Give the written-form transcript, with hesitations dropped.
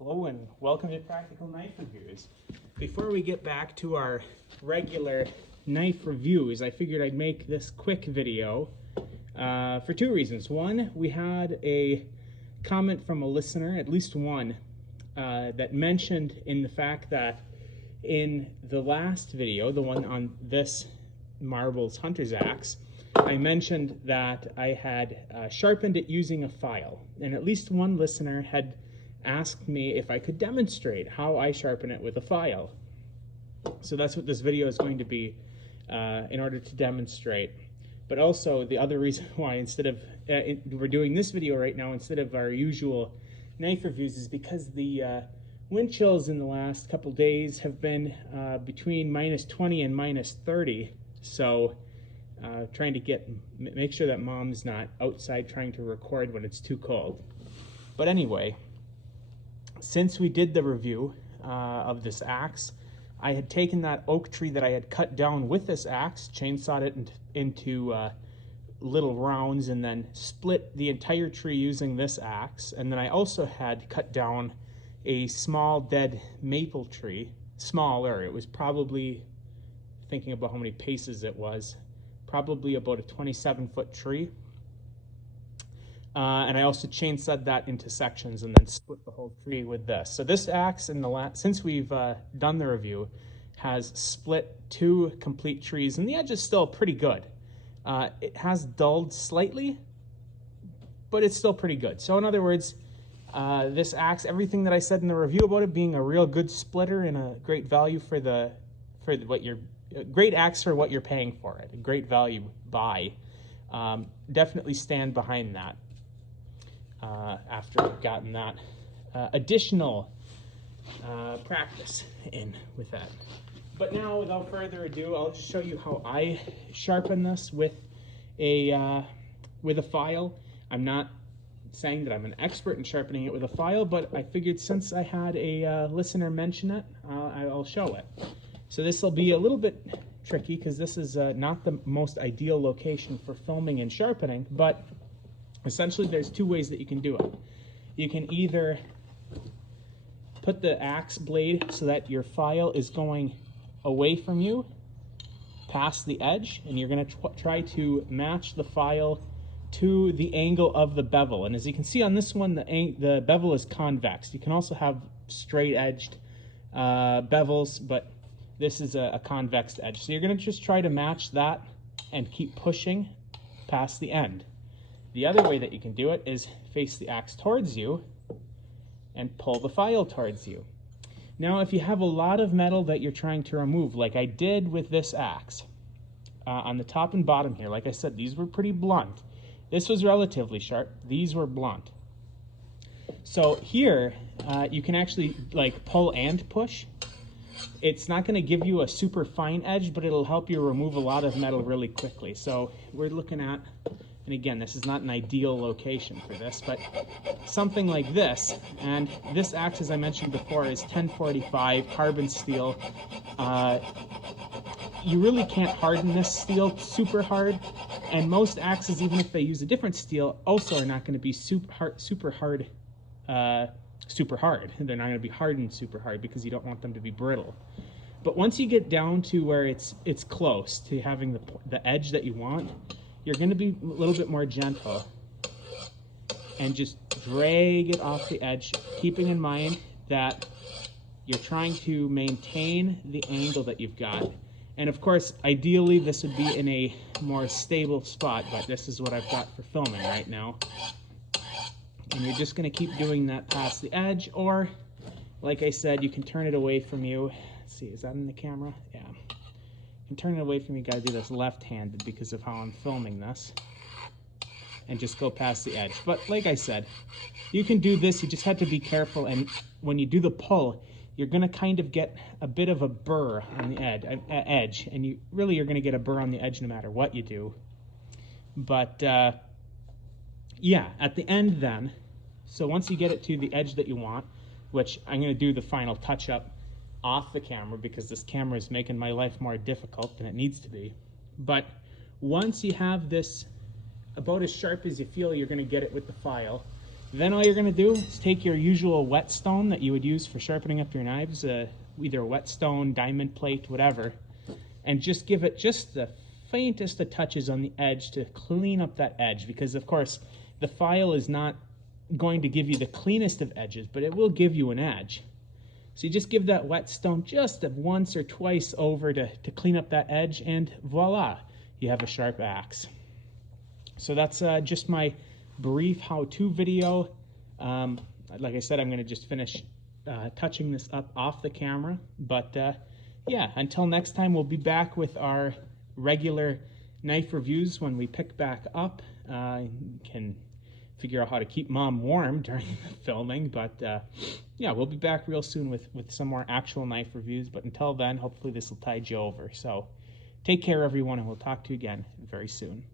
Hello and welcome to Practical Knife Reviews. Before we get back to our regular knife reviews, I figured I'd make this quick video for two reasons. One, we had a comment from a listener, at least one, that mentioned in the fact that in the last video, the one on this Marbles Hunter's Axe, I mentioned that I had sharpened it using a file, and at least one listener had asked me if I could demonstrate how I sharpen it with a file. So that's what this video is going to be, in order to demonstrate. But also the other reason why instead of we're doing this video right now instead of our usual knife reviews is because the wind chills in the last couple days have been between -20 and -30. So trying to make sure that mom's not outside trying to record when it's too cold. But anyway, since we did the review of this axe, I had taken that oak tree that I had cut down with this axe, chainsawed it into little rounds, and then split the entire tree using this axe. And then I also had cut down a small dead maple tree, smaller. It was probably, thinking about how many paces it was, probably about a 27-foot tree. And I also chainsawed that into sections and then split the whole tree with this. So this axe, since we've done the review, has split 2 complete trees, and the edge is still pretty good. It has dulled slightly, but it's still pretty good. So in other words, this axe, everything that I said in the review about it being a real good splitter and a great value great axe for what you're paying for it, a great value buy. Definitely stand behind that. After I've gotten that additional practice in with that. But now, without further ado, I'll just show you how I sharpen this with a file. I'm not saying that I'm an expert in sharpening it with a file, but I figured since I had a listener mention it, I'll show it. So this will be a little bit tricky because this is not the most ideal location for filming and sharpening, but essentially there's 2 ways that you can do it. You can either put the axe blade so that your file is going away from you past the edge, and you're going to try to match the file to the angle of the bevel. And as you can see on this one, the bevel is convex. You can also have straight edged bevels, but this is a convex edge. So you're going to just try to match that and keep pushing past the end. The other way that you can do it is face the axe towards you and pull the file towards you. Now, if you have a lot of metal that you're trying to remove, like I did with this axe, on the top and bottom here, like I said, these were pretty blunt. This was relatively sharp. These were blunt. So here, you can actually pull and push. It's not going to give you a super fine edge, but it'll help you remove a lot of metal really quickly. So we're looking at, and again, this is not an ideal location for this, but something like this. And this axe, as I mentioned before, is 1045 carbon steel. You really can't harden this steel super hard, and most axes, even if they use a different steel, also are not going to be super hard. They're not going to be hardened super hard because you don't want them to be brittle. But once you get down to where it's close to having the edge that you want, you're going to be a little bit more gentle and just drag it off the edge, keeping in mind that you're trying to maintain the angle that you've got. And of course, ideally this would be in a more stable spot, but this is what I've got for filming right now. And you're just going to keep doing that past the edge, or like I said, you can turn it away from you. Let's see, is that in the camera? Yeah. You can turn it away from you. You got to do this left-handed because of how I'm filming this, and just go past the edge. But like I said, you can do this. You just have to be careful, and when you do the pull, you're going to kind of get a bit of a burr on the edge, and you're going to get a burr on the edge no matter what you do. But yeah, at the end then, so once you get it to the edge that you want, which I'm going to do the final touch-up off the camera because this camera is making my life more difficult than it needs to be. But once you have this about as sharp as you feel you're going to get it with the file, Then all you're going to do is take your usual whetstone that you would use for sharpening up your knives, either a whetstone, diamond plate, whatever, and just give it just the faintest of touches on the edge to clean up that edge, because of course the file is not going to give you the cleanest of edges, but it will give you an edge. So you just give that whetstone just once or twice over to clean up that edge, and voila, you have a sharp axe. So that's just my brief how-to video. Like I said, I'm going to just finish touching this up off the camera. But yeah, until next time, we'll be back with our regular knife reviews when we pick back up. Can figure out how to keep Mom warm during the filming. But yeah, we'll be back real soon with some more actual knife reviews. But until then, hopefully this will tide you over. So take care, everyone, and we'll talk to you again very soon.